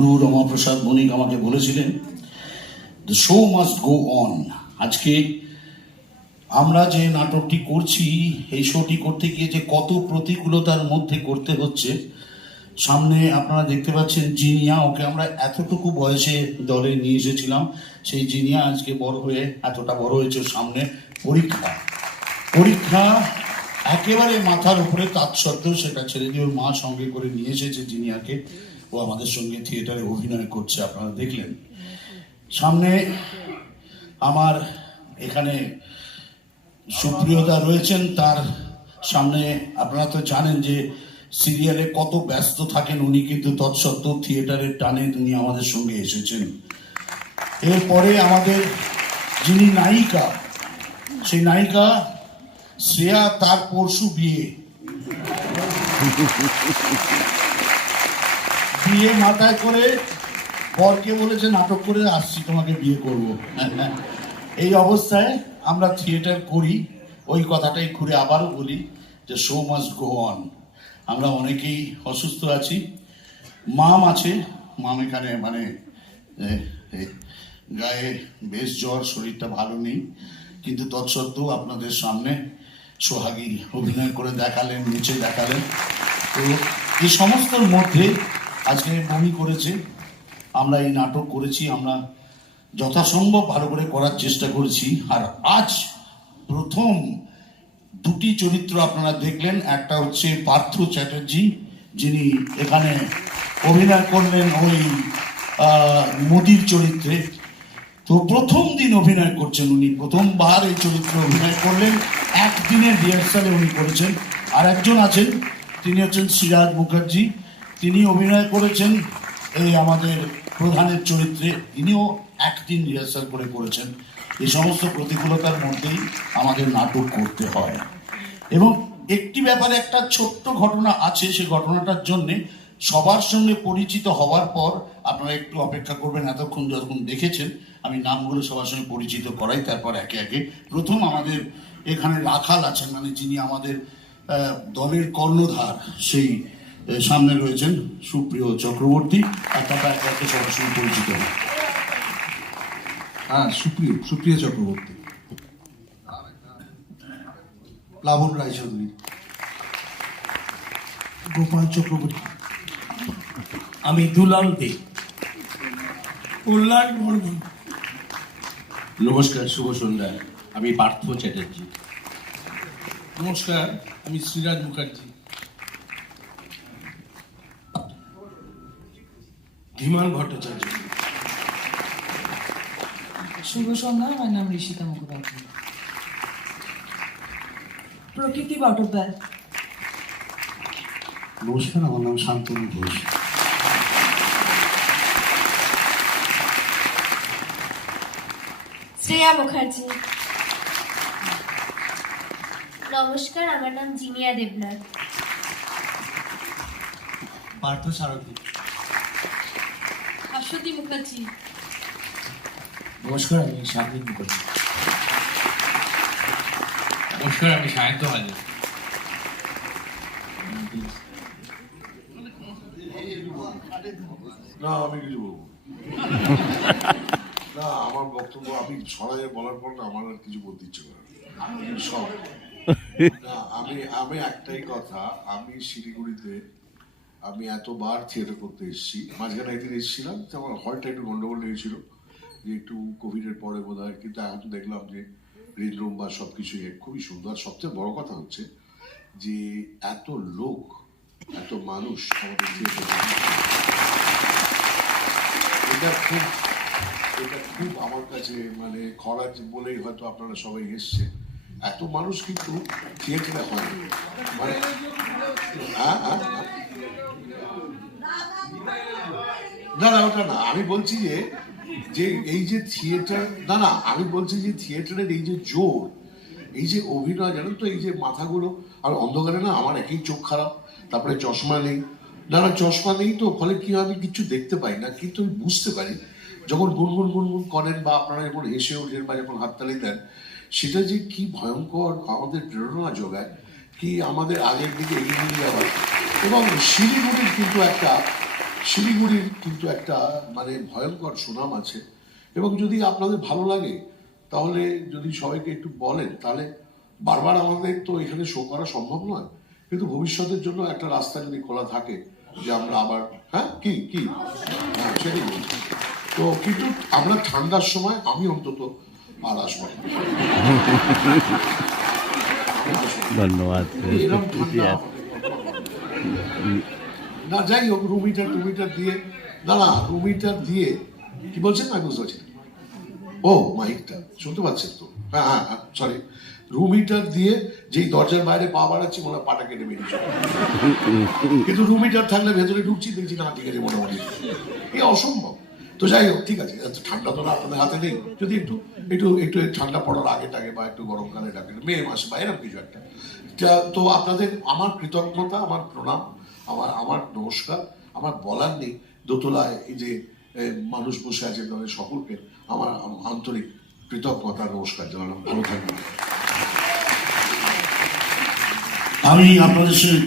গুরু রমাপ্রসাদ বণিক আমাকে বলেছিলেন the show must go on আজকে আমরা যে নাটকটি করছি, এই শোটি করতে গিয়ে যে কত প্রতিকূলতার মধ্যে করতে হচ্ছে, সামনে আপনারা দেখতে পাচ্ছেন জিনিয়া, ওকে আমরা এতটুকু বয়সে দলে নিয়ে এসেছিলাম, সেই জিনিয়া আজকে বড় হয়ে এতটা বড় হয়েছে সামনে পরীক্ষা। পরীক্ষা একেবারে মাথার উপরে তাৎসত্ত্বেও সেটা ছেড়ে দিয়ে ওর মা সঙ্গে করে নিয়ে এসেছে জিনিয়াকে। ও আমাদের সঙ্গে থিয়েটারে অভিনয় করছে, আপনারা দেখলেন। সামনে আমার এখানে সুপ্রিয়তা রয়েছেন, তার সামনে আপনারা তো জানেন যে সিরিয়ালে কত ব্যস্ত থাকেন উনি, কিন্তু তৎসত্ত্বেও থিয়েটারের টানে উনি আমাদের সঙ্গে এসেছেন। এরপরে আমাদের যিনি নায়িকা, সেই নায়িকা শ্রেয়া, তার পরশু বিয়ে। বিয়ে মাথায় করে বরকে বলেছে, নাটক করে আসছি, তোমাকে বিয়ে করব। এই অবস্থায় আমরা থিয়েটার করি। ওই কথাটাই ঘুরে আবারও বলি যে, শো মাস্ট গো অন। আমরা অনেকেই অসুস্থ আছি। মাম আছে, মাম এখানে মানে গায়ে বেশ জ্বর, শরীরটা ভালো নেই। কিন্তু তৎসত্ত্বেও আপনাদের সামনে সোহাগী অভিনয় করে দেখালেন, নিচে দেখালেন। তো এই সমস্তর মধ্যে আজকে বমি করেছে, আমরা এই নাটক করেছি, আমরা যথাসম্ভব ভালো করে করার চেষ্টা করেছি। আর আজ প্রথম দুটি চরিত্র আপনারা দেখলেন, একটা হচ্ছে পার্থ চ্যাটার্জি, যিনি এখানে অভিনয় করলেন ওই মোদির চরিত্রে। তো প্রথম দিন অভিনয় করছেন উনি, প্রথমবার এই চরিত্রে অভিনয় করলেন, একদিনের রিহার্সালে উনি করেছেন। আর একজন আছেন, তিনি হচ্ছেন সিরাজ মুখার্জি। তিনি অভিনয় করেছেন, এই আমাদের প্রধানের চরিত্রে তিনিও একদিন রিহার্সাল করে করেছেন। এই সমস্ত প্রতিকূলতার মধ্যেই আমাদের নাটক করতে হয়। এবং একটি ব্যাপারে একটা ছোট্ট ঘটনা আছে, সে ঘটনাটার জন্যে সবার সঙ্গে পরিচিত হওয়ার পর আপনারা একটু অপেক্ষা করবেন এতক্ষণ যতক্ষণ দেখেছেন, আমি নামগুলো সবার সঙ্গে পরিচিত করাই, তারপর একে একে। প্রথম আমাদের এখানে রাখাল আছেন মানে যিনি আমাদের দলের কর্ণধার, সেই সামনে রয়েছেন সুপ্রিয় চক্রবর্তী আর তারপর একে একে সবার সঙ্গে পরিচিত। হ্যাঁ সুপ্রিয় সুপ্রিয় চক্রবর্তী। প্লাবন রায়চৌধুরী। গোপাল চক্রবর্তী। আমি দুলাল দে। কল্যাণ নমস্কার শুভ সন্ধ্যা। আমি পার্থ চ্যাটার্জি। নমস্কার আমি শ্রীরাজ মুখার্জি। ধীমান ভট্টাচার্য। শুভ সন্ধ্যা আমার নাম ঋষিতা মুখোপাধ্যায়। প্রকৃতি বটব্যাল নমস্কার আমার নাম শান্তনু ঘোষ। শ্রেয়া মুখার্জি। নমস্কার আমার নাম জিনিয়া দেবনাথ। পার্থ সারথী। শাশ্বতী মুখার্জি নমস্কার আমি শান্তিন মুখার্জি নমস্কার আমি সায়ন্ত হাজার না আমি কিছু বলব না। আমার বক্তব্য আমি ছড়াইয়ে বলার পর না আমার আর কিছু বলতে ইচ্ছে করে না। সব না আমি আমি একটাই কথা আমি শিলিগুড়িতে আমি এতবার থিয়েটার করতে এসেছি। মাঝখানে একদিন এসেছিলাম তো আমার হলটা একটু গন্ডগোল লেগেছিল যে একটু কোভিডের পরে বোধ হয় কিন্তু এখন দেখলাম যে গ্রিন রুম বা সব কিছুই খুবই সুন্দর। সবচেয়ে বড় কথা হচ্ছে যে এত লোক এত মানুষ আমাদের এটা খুব এটা খুব আমার কাছে মানে খরাজ বলেই হয়তো আপনারা সবাই এসছে এত মানুষ কিন্তু থিয়েটারে হয় মানে হ্যাঁ, হ্যাঁ, হ্যাঁ। না ওটা না। আমি বলছি যে যে এই যে থিয়েটার, না না, আমি বলছি যে থিয়েটারের এই যে জোর, এই যে অভিনয়, জানেন তো, এই যে মাথাগুলো, আর অন্ধকারে না আমার একই চোখ খারাপ, তারপরে চশমা নেই। না না, চশমা নেই তো, ফলে কি আমি কিছু দেখতে পাই না, কিন্তু আমি বুঝতে পারি। যখন গুনগুন গুনগুন করেন বা আপনারা যখন হেসে ওঠেন বা যখন হাততালি দেন, সেটা যে কি ভয়ঙ্কর আমাদের প্রেরণা যোগায়, কি আমাদের আগের দিকে এগিয়ে নিয়ে যাওয়া। এবং শিলিগুড়ির কিন্তু একটা শিলিগুড়ির কিন্তু একটা মানে ভয়ঙ্কর সুনাম আছে। এবং যদি আপনাদের ভালো লাগে তাহলে যদি সবাইকে একটু বলেন তাহলে বারবার আমাদের তো এখানে শো করা সম্ভব নয়। কিন্তু ভবিষ্যতের জন্য একটা রাস্তা যদি খোলা থাকে যে আমরা আবার হ্যাঁ? কি কি? হ্যাঁ সেটাই বলছি তো কিন্তু আমরা ঠান্ডার সময় আমি অন্তত আর আসব ধন্যবাদ। না, যাই হোক রুমিটার টুমিটার দিয়ে না রুমিটার দিয়ে, কি বলছেন না বুঝতে পারছি। ও, মাইকটা, শুনতে পাচ্ছেন তো? হ্যাঁ হ্যাঁ সরি রুমিটার দিয়ে যেই দরজার বাইরে পা বাড়াচ্ছি, মনে হয় পাটা কেটে বেরিয়েছে কিন্তু রুমিটার থাকলে ভেতরে ঢুকছি, দেখছি না, ঠিক আছে, মোটামুটি। এই অসম্ভব। তো যাই হোক, ঠিক আছে এত ঠান্ডা তো না, আপনাদের হাতে নেই। যদি একটু একটু একটু ঠান্ডা পড়ার আগে টাগে বা একটু গরমকালে ডাকে মে মাসে বা এরকম কিছু একটা। তো আপনাদের, আমার কৃতজ্ঞতা, আমার প্রণাম। আমার আমার নমস্কার। আমার বলার নেই। দোতলায় এই যে মানুষ বসে আছে, তাদের সকলকে আমার আন্তরিক কৃতজ্ঞতা, নমস্কার জানালাম। ভালো থাকবেন। আমি আপনাদের সঙ্গে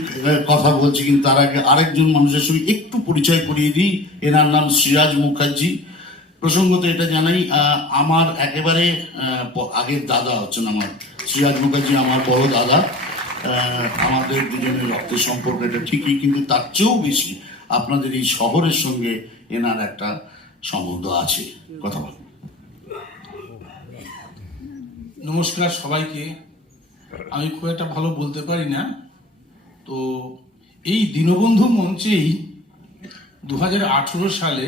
কথা বলছি, কিন্তু তার আগে আরেকজন মানুষের সঙ্গে একটু পরিচয় করিয়ে দিই। এনার নাম সিরাজ মুখার্জি। প্রসঙ্গত এটা জানাই আমার একেবারে আগের দাদা হচ্ছেন আমার। সিরাজ মুখার্জি, আমার বড় দাদা। আমাদের দুজনের রক্তের সম্পর্ক এটা ঠিকই, কিন্তু তার চেয়েও বেশি আপনাদের এই শহরের সঙ্গে এনার একটা সম্বন্ধ আছে। কথা বল নমস্কার সবাইকে। আমি খুব একটা ভালো বলতে পারি না। তো এই দীনবন্ধু মঞ্চেই দু হাজার আঠারো সালে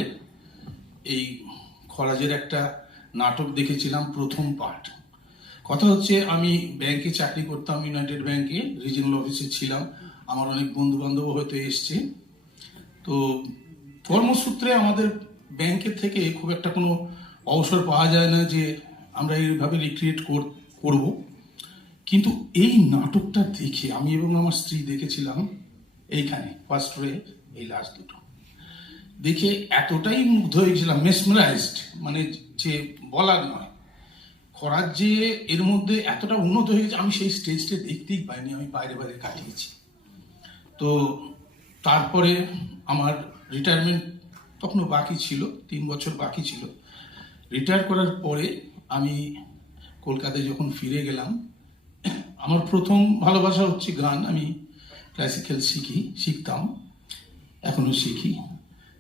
এই খরাজের একটা নাটক দেখেছিলাম, প্রথম পার্ট কথা হচ্ছে, আমি ব্যাংকে চাকরি করতাম ইউনাইটেড ব্যাংকে রিজিনাল অফিসে ছিলাম। আমার অনেক বন্ধু বান্ধব হয়তো এসছে। তো কর্মসূত্রে আমাদের ব্যাংকের থেকে খুব একটা কোনো অবসর পাওয়া যায় না যে আমরা এইভাবে রিক্রিয়েট করব। কিন্তু এই নাটকটা দেখে আমি এবং আমার স্ত্রী দেখেছিলাম এইখানে ফার্স্ট রে এই লাস্ট দুটো। দেখে এতটাই মুগ্ধ হয়েছিলাম মেসমারাইজড মানে যে বলার নয়। খরার যে এর মধ্যে এতটা উন্নত হয়ে গেছে, আমি সেই স্টেজটা দেখতেই পাইনি, আমি বাইরে বাইরে কাটিয়েছি। তো তারপরে আমার রিটায়ারমেন্ট তখনও বাকি ছিল, তিন বছর বাকি ছিল। রিটায়ার করার পরে আমি কলকাতায় যখন ফিরে গেলাম, আমার প্রথম ভালোবাসা হচ্ছে গান, আমি ক্লাসিক্যাল শিখি, শিখতাম, এখনও শিখি।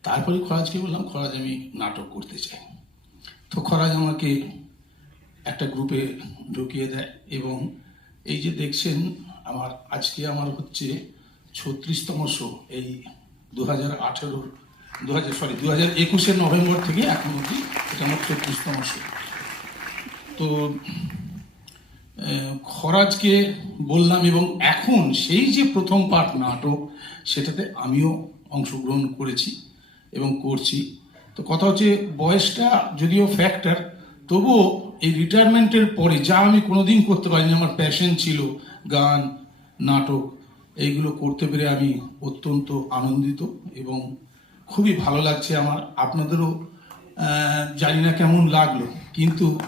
তারপরে খরাজকে বললাম, খরাজ আমি নাটক করতে চাই। তো খরাজ আমাকে একটা গ্রুপে ঢুকিয়ে দেয় এবং এই যে দেখছেন, আমার আজকে আমার হচ্ছে ছত্রিশতম শো এই দু হাজার আঠেরোর দু হাজার সরি দু হাজার একুশের নভেম্বর থেকে এখন অবধি এটা আমার ছত্রিশতম শো তো খরাজকে বললাম এবং এখন সেই যে প্রথম পাঠ নাটক, সেটাতে আমিও অংশগ্রহণ করেছি এবং করছি। তো কথা হচ্ছে বয়সটা যদিও ফ্যাক্টর তবুও এই রিটায়ারমেন্টের পরে যা আমি কোনোদিন করতে পারিনি, আমার প্যাশন ছিল গান, নাটক, এইগুলো করতে পেরে আমি অত্যন্ত আনন্দিত এবং খুবই ভালো লাগছে আমার। আপনাদেরও জানি না কেমন লাগল, কিন্তু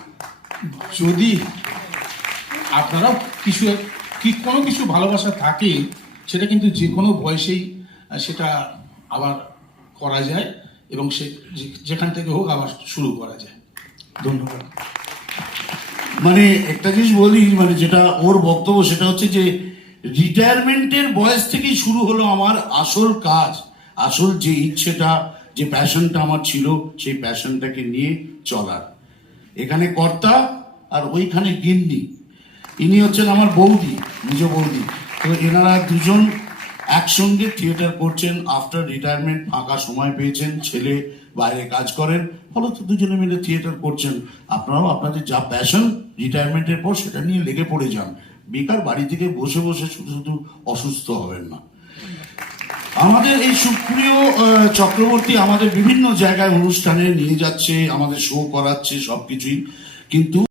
যদি আপনারাও কিছু, কি কোনো কিছু ভালোবাসা থাকে, সেটা কিন্তু যে কোনো বয়সেই সেটা আবার করা যায় এবং সে যেখান থেকে হোক আবার শুরু করা যায়। ধন্যবাদ। মানে একটা জিনিস বলি মানে যেটা ওর বক্তব্য সেটা হচ্ছে যে রিটায়ারমেন্টের বয়স থেকেই শুরু হলো আমার আসল কাজ, আসল যে ইচ্ছেটা, যে প্যাশনটা আমার ছিল, সেই প্যাশনটাকে নিয়ে চলার। এখানে কর্তা আর ওইখানে গিন্নি। ইনি হচ্ছেন আমার বৌদি, নিজ বৌদি। তো এনারা দুজন একসঙ্গে থিয়েটার করছেন আফটার রিটায়ারমেন্ট ফাঁকা সময় পেয়েছেন, ছেলে বাইরে কাজ করেন, ফলত দুজনে মিলে থিয়েটার করছেন। আপনারাও আপনাদের যা প্যাশন রিটায়ারমেন্টের পর সেটা নিয়ে লেগে পড়ে যান। বেকার বাড়ি থেকে বসে বসে শুধু শুধু অসুস্থ হবেন না। আমাদের এই সুপ্রিয় চক্রবর্তী আমাদের বিভিন্ন জায়গায় অনুষ্ঠানে নিয়ে যাচ্ছে, আমাদের শো করাচ্ছে সবকিছুই। কিন্তু